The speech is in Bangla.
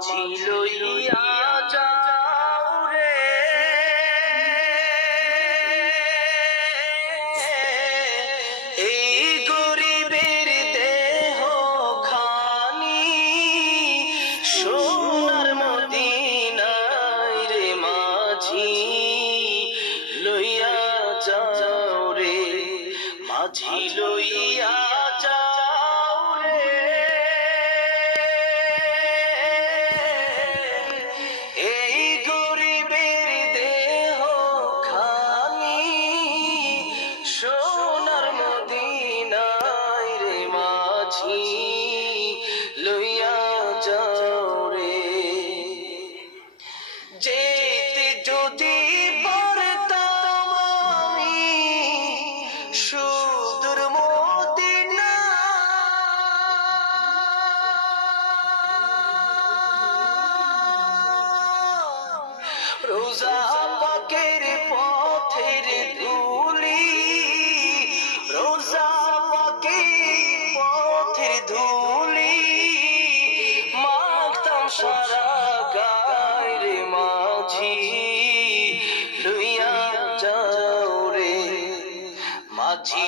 মাঝি লইয়া যাও রে এই গরিবের দেহ খানি সোনার মদিনায় রে মাঝি লইয়া যাও রে মাঝি লইয়া যাও রে এই গরিবের দেহ খানি সোনার মদিনায় রে মাঝি লইয়া যাও রে যেতে যদি পারতাম আমি সুদূর মদিনা রোজা পাকের পথের ধুলি রোজা পাকের পথের ধুলি মাখতাম সারা গায় রে মাঝি লইয়া যাও রে মাঝি